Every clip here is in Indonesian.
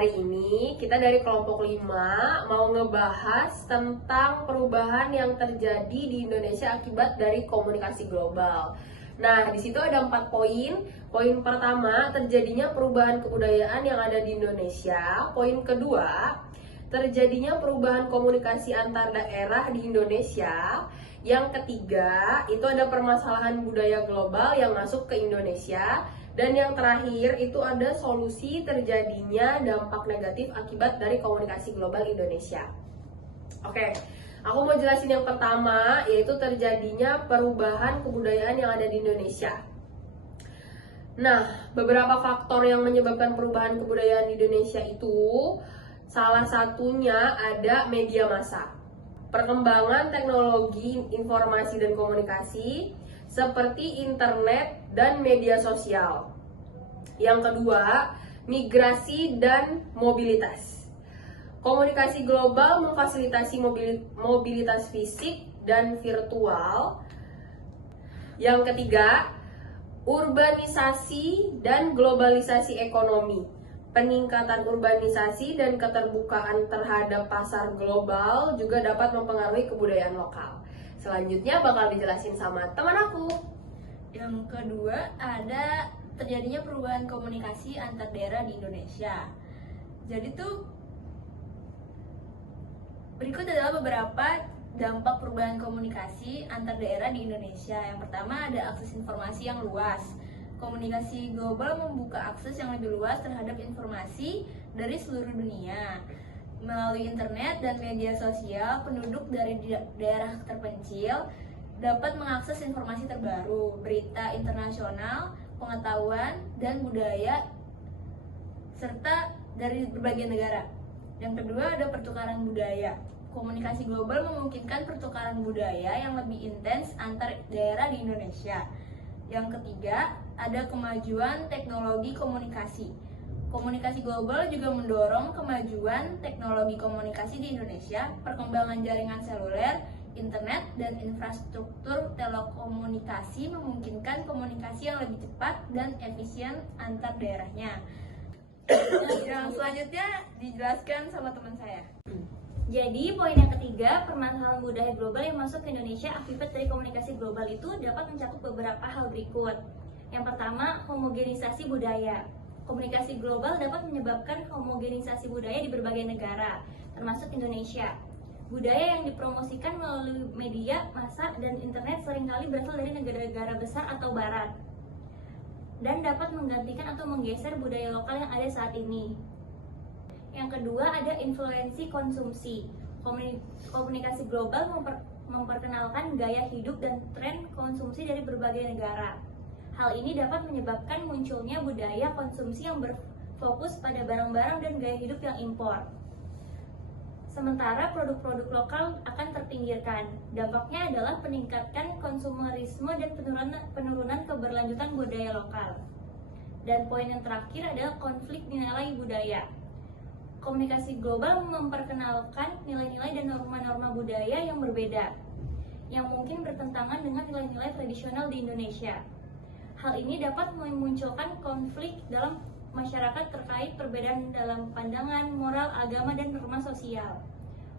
Hari ini kita dari kelompok 5 mau ngebahas tentang perubahan yang terjadi di Indonesia akibat dari komunikasi global. Nah, di situ ada 4 poin. Poin pertama, terjadinya perubahan kebudayaan yang ada di Indonesia. Poin kedua, terjadinya perubahan komunikasi antar daerah di Indonesia. Yang ketiga, itu ada permasalahan budaya global yang masuk ke Indonesia. Dan yang terakhir, itu ada solusi terjadinya dampak negatif akibat dari komunikasi global Indonesia. Oke, aku mau jelasin yang pertama, yaitu terjadinya perubahan kebudayaan yang ada di Indonesia. Nah, beberapa faktor yang menyebabkan perubahan kebudayaan di Indonesia itu, salah satunya ada media massa. Perkembangan teknologi informasi dan komunikasi seperti internet dan media sosial. Yang kedua, migrasi dan mobilitas. Komunikasi global memfasilitasi mobilitas fisik dan virtual. Yang ketiga, urbanisasi dan globalisasi ekonomi. Peningkatan urbanisasi dan keterbukaan terhadap pasar global juga dapat mempengaruhi kebudayaan lokal. Selanjutnya bakal dijelasin sama teman aku. Yang kedua, ada terjadinya perubahan komunikasi antar daerah di Indonesia. Jadi tuh berikut adalah beberapa dampak perubahan komunikasi antar daerah di Indonesia. Yang pertama, ada akses informasi yang luas. Komunikasi global membuka akses yang lebih luas terhadap informasi dari seluruh dunia. Melalui internet dan media sosial, penduduk dari daerah terpencil dapat mengakses informasi terbaru, berita internasional, pengetahuan, dan budaya, serta dari berbagai negara. Yang kedua, ada pertukaran budaya. Komunikasi global memungkinkan pertukaran budaya yang lebih intens antar daerah di Indonesia. Yang ketiga, ada kemajuan teknologi komunikasi. Komunikasi global juga mendorong kemajuan teknologi komunikasi di Indonesia, perkembangan jaringan seluler, internet, dan infrastruktur telekomunikasi memungkinkan komunikasi yang lebih cepat dan efisien antar daerahnya. Yang selanjutnya dijelaskan sama teman saya. Jadi poin yang ketiga, permasalahan budaya global yang masuk ke Indonesia akibat dari komunikasi global itu dapat mencakup beberapa hal berikut. Yang pertama, homogenisasi budaya. Komunikasi global dapat menyebabkan homogenisasi budaya di berbagai negara, termasuk Indonesia. Budaya yang dipromosikan melalui media, massa, dan internet seringkali berasal dari negara-negara besar atau barat, dan dapat menggantikan atau menggeser budaya lokal yang ada saat ini. Yang kedua, ada influensi konsumsi. Komunikasi global memperkenalkan gaya hidup dan tren konsumsi dari berbagai negara. Hal ini dapat menyebabkan munculnya budaya konsumsi yang berfokus pada barang-barang dan gaya hidup yang impor. Sementara produk-produk lokal akan terpinggirkan. Dampaknya adalah peningkatan konsumerisme dan penurunan keberlanjutan budaya lokal. Dan poin yang terakhir adalah konflik nilai budaya. Komunikasi global memperkenalkan nilai-nilai dan norma-norma budaya yang berbeda, yang mungkin bertentangan dengan nilai-nilai tradisional di Indonesia. Hal ini dapat memunculkan konflik dalam masyarakat terkait perbedaan dalam pandangan, moral, agama, dan norma sosial.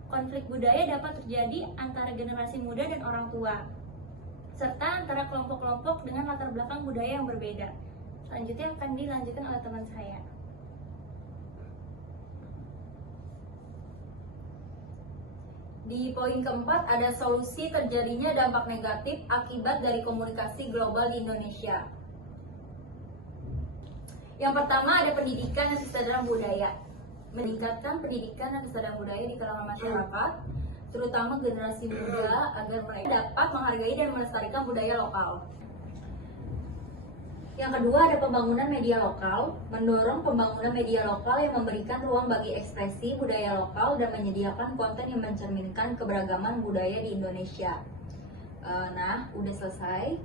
Konflik budaya dapat terjadi antara generasi muda dan orang tua, serta antara kelompok-kelompok dengan latar belakang budaya yang berbeda. Selanjutnya akan dilanjutkan oleh teman saya. Di poin keempat, ada solusi terjadinya dampak negatif akibat dari komunikasi global di Indonesia. Yang pertama, ada pendidikan dan kesadaran budaya. Meningkatkan pendidikan dan kesadaran budaya di kalangan masyarakat, terutama generasi muda, agar mereka dapat menghargai dan melestarikan budaya lokal. Yang kedua, ada pembangunan media lokal, mendorong pembangunan media lokal yang memberikan ruang bagi ekspresi budaya lokal dan menyediakan konten yang mencerminkan keberagaman budaya di Indonesia. Nah, udah selesai.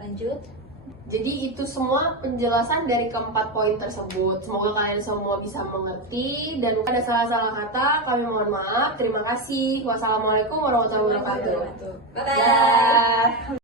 Lanjut. Jadi itu semua penjelasan dari keempat poin tersebut. Semoga kalian semua bisa mengerti, dan ada salah-salah kata kami mohon maaf. Terima kasih. Wassalamualaikum warahmatullahi wabarakatuh. Bye-bye.